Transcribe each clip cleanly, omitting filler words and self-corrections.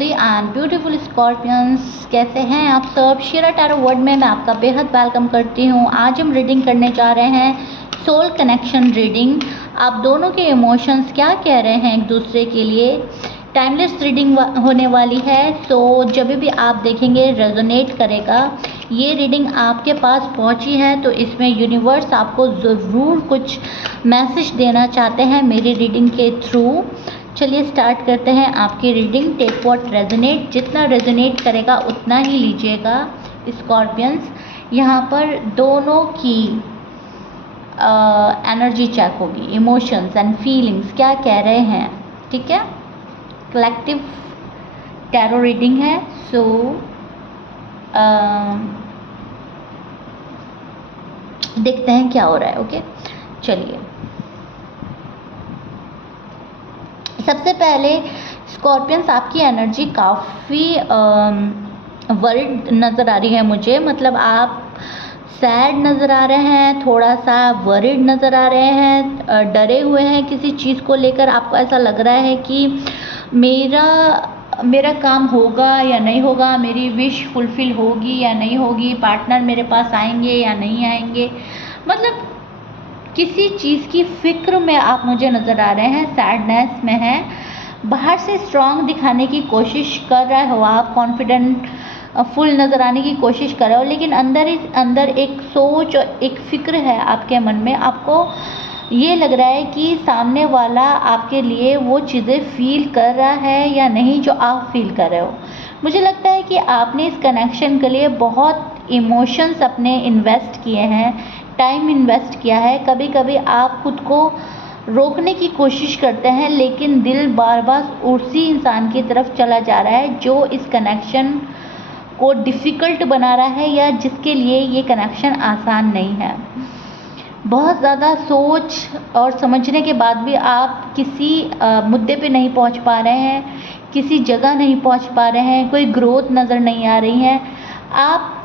Lovely and beautiful Scorpions, कैसे हैं आप सब। शिरा टैरो वर्ड में मैं आपका बेहद वेलकम करती हूँ। आज हम रीडिंग करने जा रहे हैं सोल कनेक्शन रीडिंग। आप दोनों के इमोशंस क्या कह रहे हैं एक दूसरे के लिए। टाइमलेस रीडिंग होने वाली है, तो जब भी आप देखेंगे रेजोनेट करेगा। ये रीडिंग आपके पास पहुंची है तो इसमें यूनिवर्स आपको ज़रूर कुछ मैसेज देना चाहते हैं मेरी रीडिंग के थ्रू। चलिए स्टार्ट करते हैं आपकी रीडिंग। टेक व्हाट रेजोनेट, जितना रेजोनेट करेगा उतना ही लीजिएगा स्कॉर्पियंस। यहाँ पर दोनों की एनर्जी चेक होगी, इमोशंस एंड फीलिंग्स क्या कह रहे हैं, ठीक है। कलेक्टिव टैरो रीडिंग है, सो देखते हैं क्या हो रहा है। ओके चलिए, सबसे पहले स्कॉर्पियंस आपकी एनर्जी काफ़ी वरिड नज़र आ रही है मुझे। मतलब आप सैड नज़र आ रहे हैं, थोड़ा सा वरिड नज़र आ रहे हैं, डरे हुए हैं किसी चीज़ को लेकर। आपको ऐसा लग रहा है कि मेरा काम होगा या नहीं होगा, मेरी विश फुलफ़िल होगी या नहीं होगी, पार्टनर मेरे पास आएंगे या नहीं आएंगे। मतलब किसी चीज़ की फ़िक्र में आप मुझे नज़र आ रहे हैं, सैडनेस में है। बाहर से स्ट्रॉन्ग दिखाने की कोशिश कर रहे हो आप, कॉन्फिडेंट फुल नज़र आने की कोशिश कर रहे हो, लेकिन अंदर एक सोच और एक फ़िक्र है आपके मन में। आपको ये लग रहा है कि सामने वाला आपके लिए वो चीज़ें फ़ील कर रहा है या नहीं जो आप फील कर रहे हो। मुझे लगता है कि आपने इस कनेक्शन के लिए बहुत इमोशंस अपने इन्वेस्ट किए हैं, टाइम इन्वेस्ट किया है। कभी कभी आप खुद को रोकने की कोशिश करते हैं, लेकिन दिल बार बार उसी इंसान की तरफ चला जा रहा है जो इस कनेक्शन को डिफ़िकल्ट बना रहा है या जिसके लिए ये कनेक्शन आसान नहीं है। बहुत ज़्यादा सोच और समझने के बाद भी आप किसी मुद्दे पे नहीं पहुंच पा रहे हैं, किसी जगह नहीं पहुंच पा रहे हैं, कोई ग्रोथ नज़र नहीं आ रही है। आप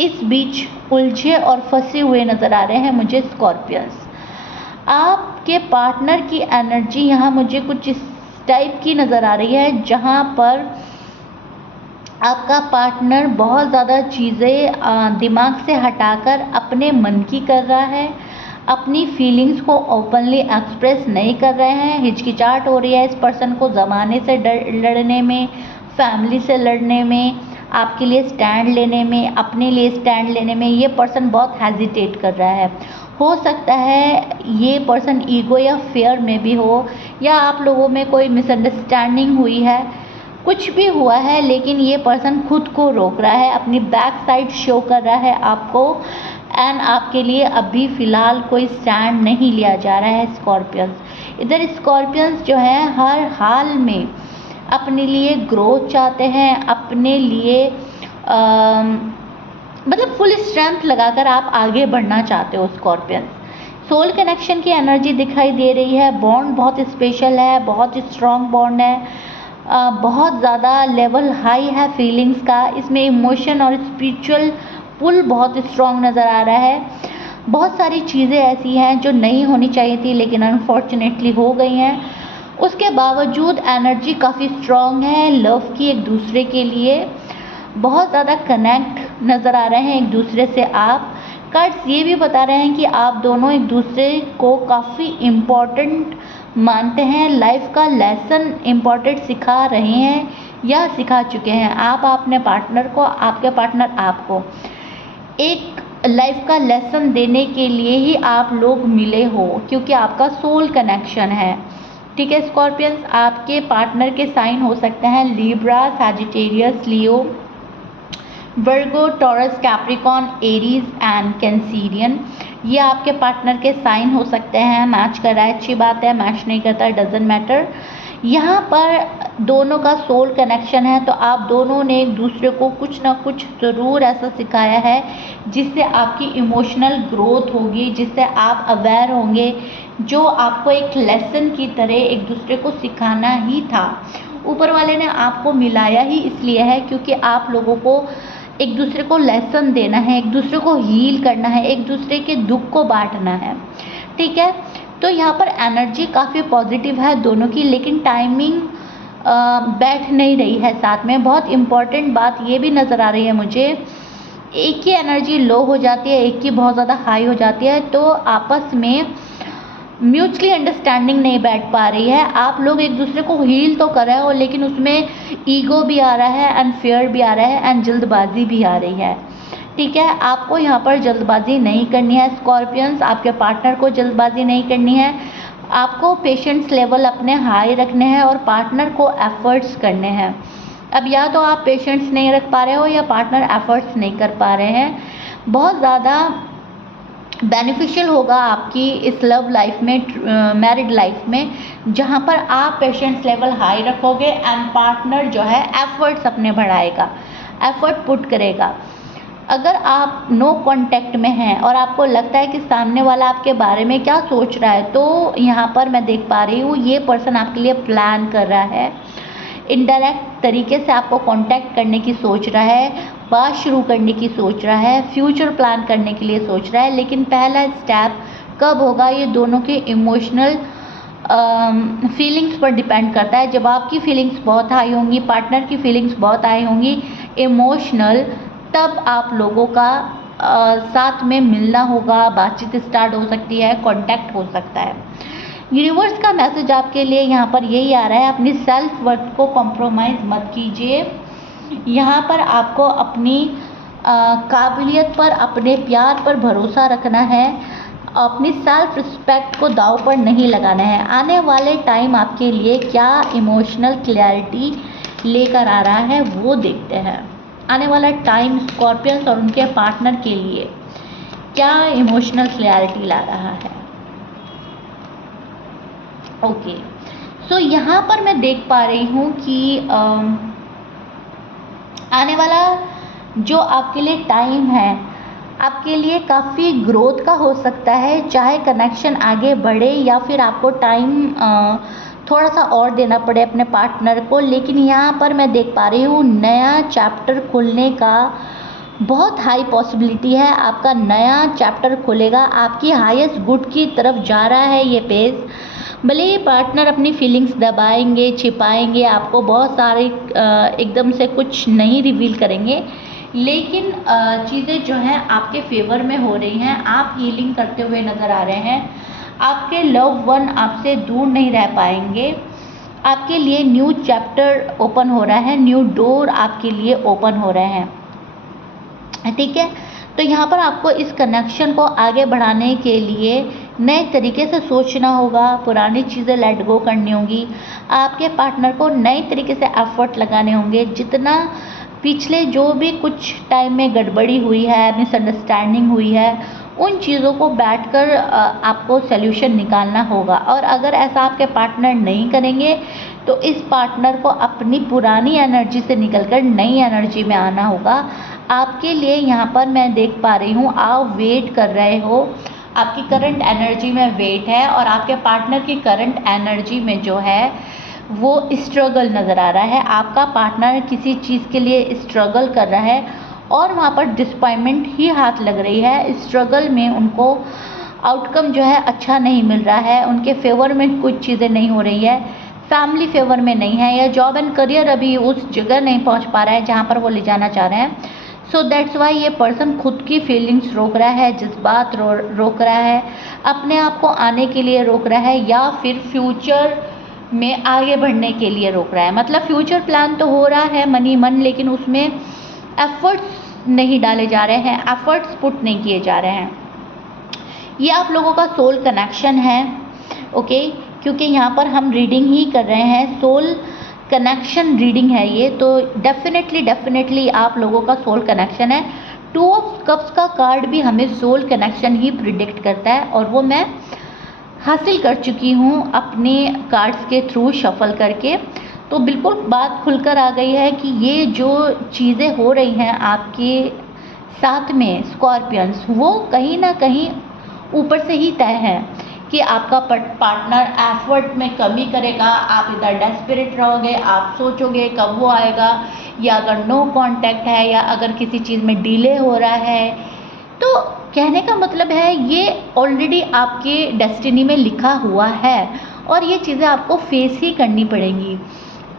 इस बीच उलझे और फंसे हुए नज़र आ रहे हैं मुझे स्कॉर्पियंस। आपके पार्टनर की एनर्जी यहाँ मुझे कुछ इस टाइप की नज़र आ रही है, जहाँ पर आपका पार्टनर बहुत ज़्यादा चीज़ें दिमाग से हटाकर अपने मन की कर रहा है, अपनी फीलिंग्स को ओपनली एक्सप्रेस नहीं कर रहे हैं। हिचकिचाहट हो रही है इस पर्सन को ज़माने से लड़ने में, फैमिली से लड़ने में, आपके लिए स्टैंड लेने में, अपने लिए स्टैंड लेने में। ये पर्सन बहुत हेजिटेट कर रहा है। हो सकता है ये पर्सन ईगो या फेयर में भी हो, या आप लोगों में कोई मिसअंडरस्टैंडिंग हुई है, कुछ भी हुआ है, लेकिन ये पर्सन खुद को रोक रहा है, अपनी बैक साइड शो कर रहा है आपको। एंड आपके लिए अभी फ़िलहाल कोई स्टैंड नहीं लिया जा रहा है स्कॉर्पियंस। इधर स्कॉर्पियंस जो है हर हाल में अपने लिए ग्रोथ चाहते हैं, अपने लिए मतलब फुल स्ट्रेंथ लगाकर आप आगे बढ़ना चाहते हो स्कॉर्पियंस। सोल कनेक्शन की एनर्जी दिखाई दे रही है। बॉन्ड बहुत स्पेशल है, बहुत स्ट्रॉन्ग बॉन्ड है, बहुत ज़्यादा लेवल हाई है फीलिंग्स का। इसमें इमोशन और स्पिरिचुअल पुल बहुत स्ट्रॉन्ग नज़र आ रहा है। बहुत सारी चीज़ें ऐसी हैं जो नहीं होनी चाहिए थी, लेकिन अनफॉर्चुनेटली हो गई हैं। उसके बावजूद एनर्जी काफ़ी स्ट्रॉन्ग है लव की, एक दूसरे के लिए बहुत ज़्यादा कनेक्ट नज़र आ रहे हैं एक दूसरे से। आप कार्ड्स ये भी बता रहे हैं कि आप दोनों एक दूसरे को काफ़ी इम्पॉर्टेंट मानते हैं, लाइफ का लेसन इम्पॉर्टेंट सिखा रहे हैं या सिखा चुके हैं। आप अपने पार्टनर को, आपके पार्टनर आपको एक लाइफ का लेसन देने के लिए ही आप लोग मिले हो, क्योंकि आपका सोल कनेक्शन है, ठीक है स्कॉर्पियंस। आपके पार्टनर के साइन हो सकते हैं Libra, Sagittarius, Leo, Virgo, Taurus, Capricorn, Aries and Cancerian. ये आपके पार्टनर के साइन हो सकते हैं। मैच कर रहा है, अच्छी बात है। मैच नहीं करता, डजेंट मैटर। यहाँ पर दोनों का सोल कनेक्शन है, तो आप दोनों ने एक दूसरे को कुछ ना कुछ ज़रूर ऐसा सिखाया है जिससे आपकी इमोशनल ग्रोथ होगी, जिससे आप अवेयर होंगे, जो आपको एक लेसन की तरह एक दूसरे को सिखाना ही था। ऊपर वाले ने आपको मिलाया ही इसलिए है क्योंकि आप लोगों को एक दूसरे को लेसन देना है, एक दूसरे को हील करना है, एक दूसरे के दुख को बांटना है, ठीक है। तो यहाँ पर एनर्जी काफ़ी पॉजिटिव है दोनों की, लेकिन टाइमिंग बैठ नहीं रही है साथ में। बहुत इम्पॉर्टेंट बात ये भी नज़र आ रही है मुझे, एक की एनर्जी लो हो जाती है, एक की बहुत ज़्यादा हाई हो जाती है, तो आपस में म्यूचुअली अंडरस्टैंडिंग नहीं बैठ पा रही है। आप लोग एक दूसरे को हील तो कर रहे हो, लेकिन उसमें ईगो भी आ रहा है एंड फियर भी आ रहा है एंड जल्दबाजी भी आ रही है। ठीक है, आपको यहाँ पर जल्दबाजी नहीं करनी है स्कॉर्पियंस, आपके पार्टनर को जल्दबाजी नहीं करनी है। आपको पेशेंस लेवल अपने हाई रखने हैं और पार्टनर को एफर्ट्स करने हैं। अब या तो आप पेशेंस नहीं रख पा रहे हो या पार्टनर एफर्ट्स नहीं कर पा रहे हैं। बहुत ज़्यादा बेनिफिशियल होगा आपकी इस लव लाइफ में, मैरिड लाइफ में, जहाँ पर आप पेशेंस लेवल हाई रखोगे एंड पार्टनर जो है एफर्ट्स अपने बढ़ाएगा, एफर्ट पुट करेगा। अगर आप नो कांटेक्ट में हैं और आपको लगता है कि सामने वाला आपके बारे में क्या सोच रहा है, तो यहाँ पर मैं देख पा रही हूँ ये पर्सन आपके लिए प्लान कर रहा है, इनडायरेक्ट तरीके से आपको कांटेक्ट करने की सोच रहा है, बात शुरू करने की सोच रहा है, फ्यूचर प्लान करने के लिए सोच रहा है। लेकिन पहला स्टेप कब होगा, ये दोनों के इमोशनल फीलिंग्स पर डिपेंड करता है। जब आपकी फीलिंग्स बहुत हाई होंगी, पार्टनर की फीलिंग्स बहुत हाई होंगी इमोशनल, तब आप लोगों का साथ में मिलना होगा, बातचीत स्टार्ट हो सकती है, कांटेक्ट हो सकता है। यूनिवर्स का मैसेज आपके लिए यहाँ पर यही आ रहा है, अपनी सेल्फ वर्थ को कॉम्प्रोमाइज़ मत कीजिए। यहाँ पर आपको अपनी काबिलियत पर, अपने प्यार पर भरोसा रखना है, अपनी सेल्फ रिस्पेक्ट को दांव पर नहीं लगाना है। आने वाले टाइम आपके लिए क्या इमोशनल क्लैरिटी लेकर आ रहा है वो देखते हैं। आने वाला टाइम स्कॉर्पियंस और उनके पार्टनर के लिए क्या इमोशनल क्लैरिटी ला रहा है। ओके, सो यहाँ पर मैं देख पा रही हूँ कि आने वाला जो आपके लिए टाइम है आपके लिए काफ़ी ग्रोथ का हो सकता है, चाहे कनेक्शन आगे बढ़े या फिर आपको टाइम थोड़ा सा और देना पड़े अपने पार्टनर को। लेकिन यहाँ पर मैं देख पा रही हूँ नया चैप्टर खुलने का बहुत हाई पॉसिबिलिटी है। आपका नया चैप्टर खुलेगा, आपकी हाईएस्ट गुड की तरफ जा रहा है ये पेज। भले ही पार्टनर अपनी फीलिंग्स दबाएंगे, छिपाएंगे, आपको बहुत सारे एकदम से कुछ नहीं रिवील करेंगे, लेकिन चीज़ें जो हैं आपके फेवर में हो रही हैं। आप हीलिंग करते हुए नज़र आ रहे हैं, आपके लव वन आपसे दूर नहीं रह पाएंगे। आपके लिए न्यू चैप्टर ओपन हो रहा है, न्यू डोर आपके लिए ओपन हो रहे हैं। ठीक है, तो यहाँ पर आपको इस कनेक्शन को आगे बढ़ाने के लिए नए तरीके से सोचना होगा, पुरानी चीज़ें लेट गो करनी होंगी, आपके पार्टनर को नए तरीके से एफर्ट लगाने होंगे। जितना पिछले जो भी कुछ टाइम में गड़बड़ी हुई है, मिसअंडरस्टैंडिंग हुई है, उन चीज़ों को बैठकर आपको सल्यूशन निकालना होगा। और अगर ऐसा आपके पार्टनर नहीं करेंगे तो इस पार्टनर को अपनी पुरानी एनर्जी से निकलकर नई एनर्जी में आना होगा। आपके लिए यहाँ पर मैं देख पा रही हूँ आप वेट कर रहे हो, आपकी करंट एनर्जी में वेट है और आपके पार्टनर की करंट एनर्जी में जो है वो स्ट्रगल नज़र आ रहा है। आपका पार्टनर किसी चीज़ के लिए स्ट्रगल कर रहा है और वहाँ पर डिसअपॉइंटमेंट ही हाथ लग रही है। स्ट्रगल में उनको आउटकम जो है अच्छा नहीं मिल रहा है, उनके फेवर में कुछ चीज़ें नहीं हो रही है, फैमिली फेवर में नहीं है, या जॉब एंड करियर अभी उस जगह नहीं पहुँच पा रहा है जहाँ पर वो ले जाना चाह रहे हैं। सो दैट्स वाई ये पर्सन खुद की फीलिंग्स रोक रहा है, जज्बात रोक रहा है, अपने आप को आने के लिए रोक रहा है, या फिर फ्यूचर में आगे बढ़ने के लिए रोक रहा है। मतलब फ्यूचर प्लान तो हो रहा है मनी मन, लेकिन उसमें एफर्ट्स नहीं डाले जा रहे हैं, एफर्ट्स पुट नहीं किए जा रहे हैं। ये आप लोगों का सोल कनेक्शन है, ओके, क्योंकि यहाँ पर हम रीडिंग ही कर रहे हैं, सोल कनेक्शन रीडिंग है ये, तो डेफिनेटली आप लोगों का सोल कनेक्शन है। 2 ऑफ कप्स का कार्ड भी हमें सोल कनेक्शन ही प्रिडिक्ट करता है और वो मैं हासिल कर चुकी हूँ अपने कार्ड्स के थ्रू शफल करके। तो बिल्कुल बात खुलकर आ गई है कि ये जो चीज़ें हो रही हैं आपके साथ में स्कॉर्पियंस, वो कहीं ना कहीं ऊपर से ही तय है कि आपका पार्टनर एफर्ट में कमी करेगा, आप इधर डेस्परेट रहोगे, आप सोचोगे कब वो आएगा, या अगर नो कांटेक्ट है या अगर किसी चीज़ में डिले हो रहा है। तो कहने का मतलब है ये ऑलरेडी आपके डेस्टिनी में लिखा हुआ है और ये चीज़ें आपको फेस ही करनी पड़ेंगी।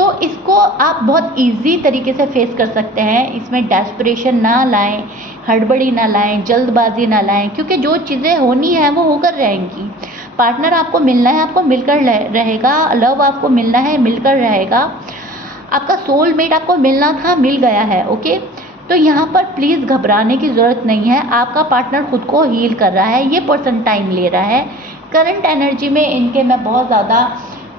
तो इसको आप बहुत इजी तरीके से फेस कर सकते हैं। इसमें डेस्परेशन ना लाएं, हड़बड़ी ना लाएं, जल्दबाजी ना लाएं, क्योंकि जो चीज़ें होनी है वो होकर रहेंगी। पार्टनर आपको मिलना है, आपको मिलकर रहेगा। लव आपको मिलना है, मिलकर रहेगा। आपका सोलमेट आपको मिलना था, मिल गया है। ओके, तो यहाँ पर प्लीज़ घबराने की ज़रूरत नहीं है। आपका पार्टनर खुद को हील कर रहा है, ये पर्सन टाइम ले रहा है। करंट एनर्जी में इनके मैं बहुत ज़्यादा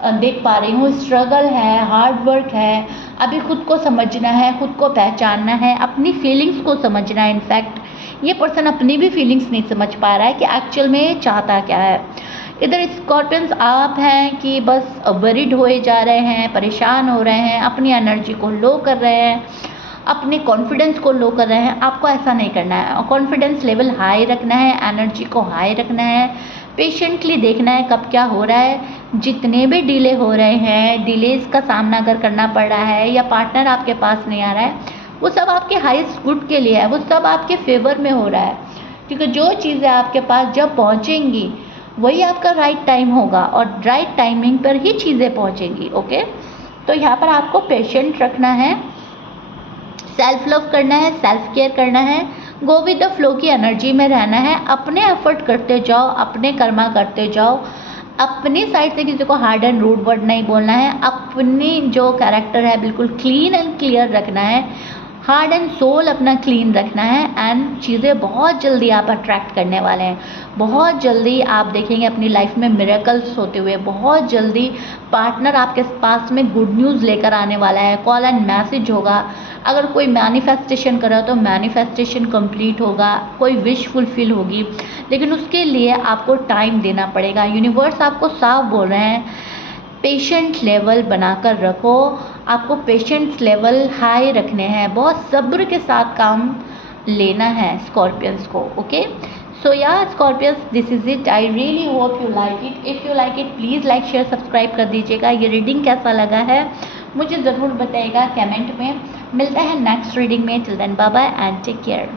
देख पा रही हूँ, स्ट्रगल है, हार्ड वर्क है, अभी खुद को समझना है, खुद को पहचानना है, अपनी फीलिंग्स को समझना है। इनफैक्ट ये पर्सन अपनी भी फीलिंग्स नहीं समझ पा रहा है कि एक्चुअल में चाहता क्या है। इधर स्कॉर्पियंस आप हैं कि बस वरीड होए जा रहे हैं, परेशान हो रहे हैं, अपनी एनर्जी को लो कर रहे हैं, अपने कॉन्फिडेंस को लो कर रहे हैं। आपको ऐसा नहीं करना है। कॉन्फिडेंस लेवल हाई रखना है, एनर्जी को हाई रखना है, पेशेंटली देखना है कब क्या हो रहा है। जितने भी डिले हो रहे हैं, डिलेज का सामना अगर करना पड़ रहा है या पार्टनर आपके पास नहीं आ रहा है, वो सब आपके हाईएस्ट गुड के लिए है, वो सब आपके फेवर में हो रहा है। क्योंकि जो चीज़ें आपके पास जब पहुँचेंगी वही आपका राइट टाइम होगा और राइट टाइमिंग पर ही चीज़ें पहुँचेंगी। ओके, तो यहाँ पर आपको पेशेंट रखना है, सेल्फ लव करना है, सेल्फ केयर करना है, गो विद द फ्लो की एनर्जी में रहना है। अपने एफर्ट करते जाओ, अपने कर्मा करते जाओ, अपनी साइड से किसी को हार्ड एंड रूड वर्ड नहीं बोलना है। अपनी जो कैरेक्टर है बिल्कुल क्लीन एंड क्लियर रखना है, हार्ड एंड सोल अपना क्लीन रखना है। एंड चीज़ें बहुत जल्दी आप अट्रैक्ट करने वाले हैं। बहुत जल्दी आप देखेंगे अपनी लाइफ में मिरेकल्स होते हुए। बहुत जल्दी पार्टनर आपके पास में गुड न्यूज़ लेकर आने वाला है, कॉल एंड मैसेज होगा। अगर कोई मैनिफेस्टेशन कर रहा हो तो मैनिफेस्टेशन कंप्लीट होगा, कोई विश फुलफिल होगी, लेकिन उसके लिए आपको टाइम देना पड़ेगा। यूनिवर्स आपको साफ बोल रहे हैं, पेशेंट लेवल बनाकर रखो। आपको पेशेंट लेवल हाई रखने हैं, बहुत सब्र के साथ काम लेना है स्कॉर्पियंस को। Okay, so yeah scorpions, this is it. I really hope you like it. If you like it please like share subscribe कर दीजिएगा। ये रीडिंग कैसा लगा है मुझे ज़रूर बताइएगा कमेंट में। मिलता है नेक्स्ट रीडिंग में। Till then bye bye and take care.